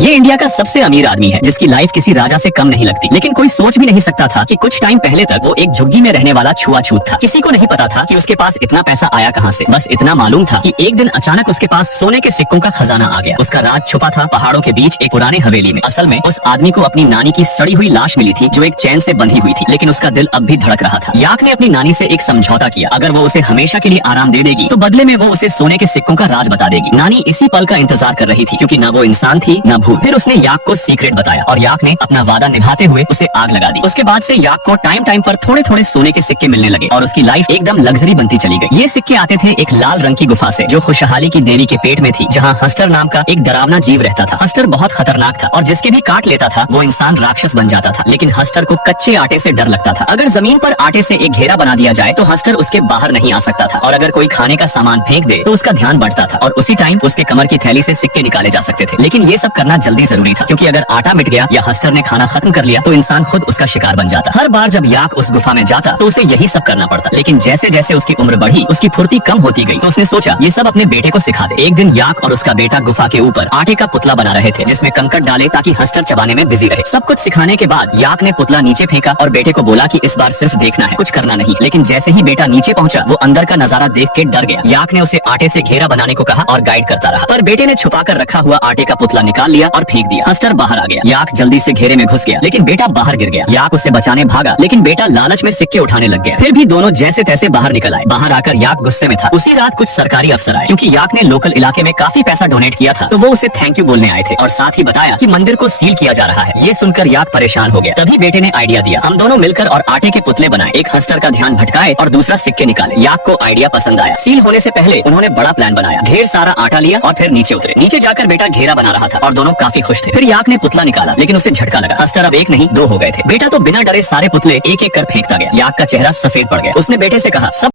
ये इंडिया का सबसे अमीर आदमी है जिसकी लाइफ किसी राजा से कम नहीं लगती, लेकिन कोई सोच भी नहीं सकता था कि कुछ टाइम पहले तक वो एक झुग्गी में रहने वाला छुआछूत था। किसी को नहीं पता था कि उसके पास इतना पैसा आया कहां से। बस इतना मालूम था कि एक दिन अचानक उसके पास सोने के सिक्कों का खजाना आ गया। उसका राज छुपा था पहाड़ों के बीच एक पुराने हवेली में। असल में उस आदमी को अपनी नानी की सड़ी हुई लाश मिली थी जो एक चैन से बंधी हुई थी, लेकिन उसका दिल अब भी धड़क रहा था। याक ने अपनी नानी से एक समझौता किया, अगर वो उसे हमेशा के लिए आराम दे देगी तो बदले में वो उसे सोने के सिक्कों का राज बता देगी। नानी इसी पल का इंतजार कर रही थी क्योंकि न वो इंसान थी न भूत। फिर उसने याक को सीक्रेट बताया और याक ने अपना वादा निभाते हुए उसे आग लगा दी। उसके बाद से याक को टाइम टाइम पर थोड़े थोड़े सोने के सिक्के मिलने लगे और उसकी लाइफ एकदम लग्जरी बनती चली गई। ये सिक्के आते थे एक लाल रंग की गुफा से जो खुशहाली की देवी के पेट में थी, जहाँ हस्टर नाम का एक डरावना जीव रहता था। हस्टर बहुत खतरनाक था और जिसके भी काट लेता था वो इंसान राक्षस बन जाता था। लेकिन हस्टर को कच्चे आटे से डर लगता था। अगर जमीन पर आटे से एक घेरा बना दिया जाए तो हस्टर उसके बाहर नहीं आ सकता था, और अगर कोई खाने का सामान फेंक दे तो उसका ध्यान बढ़ता था और उसी टाइम उसके कमर की थैली से सिक्के निकाले जा सकते थे। लेकिन ये सब करना जल्दी जरूरी था क्योंकि अगर आटा मिट गया या हस्टर ने खाना खत्म कर लिया तो इंसान खुद उसका शिकार बन जाता। हर बार जब याक उस गुफा में जाता तो उसे यही सब करना पड़ता। लेकिन जैसे जैसे उसकी उम्र बढ़ी उसकी फुर्ती कम होती गई तो उसने सोचा ये सब अपने बेटे को सिखा दे। एक दिन याक और उसका बेटा गुफा के ऊपर आटे का पुतला बना रहे थे जिसमें कंकड़ डाले ताकि हस्टर चबाने में बिजी रहे। सब कुछ सिखाने के बाद याक ने पुतला नीचे फेंका और बेटे को बोला कि इस बार सिर्फ देखना है, कुछ करना नहीं। लेकिन जैसे ही बेटा नीचे पहुंचा वो अंदर का नजारा देख के डर गया। याक ने उसे आटे से घेरा बनाने को कहा और गाइड करता रहा, पर बेटे ने छुपा कर रखा हुआ आटे का पुतला निकाल लिया और फेंक दिया। हस्टर बाहर आ गया। याक जल्दी से घेरे में घुस गया लेकिन बेटा बाहर गिर गया। याक उसे बचाने भागा लेकिन बेटा लालच में सिक्के उठाने लग गया। फिर भी दोनों जैसे तैसे बाहर निकल आए। बाहर आकर याक गुस्से में था। उसी रात कुछ सरकारी अफसर आए। क्योंकि याक ने लोकल इलाके में काफी पैसा डोनेट किया था तो वो उसे थैंक यू बोलने आए थे और साथ ही बताया कि मंदिर को सील किया जा रहा है। ये सुनकर याक परेशान हो गया। तभी बेटे ने आइडिया दिया, हम दोनों मिलकर और आटे के पुतले बनाए, एक हस्टर का ध्यान भटकाए और दूसरा सिक्के निकाले। याक को आइडिया पसंद आया। सील होने से पहले उन्होंने बड़ा प्लान बनाया। ढेर सारा आटा लिया और फिर नीचे उतरे। नीचे जाकर बेटा घेरा बना रहा था और दोनों काफी खुश थे। फिर याक ने पुतला निकाला लेकिन उसे झटका लगा। हस्टर अब एक नहीं दो हो गए थे। बेटा तो बिना डरे सारे पुतले एक एक कर फेंकता गया। याक का चेहरा सफेद पड़ गया। उसने बेटे से कहा, सब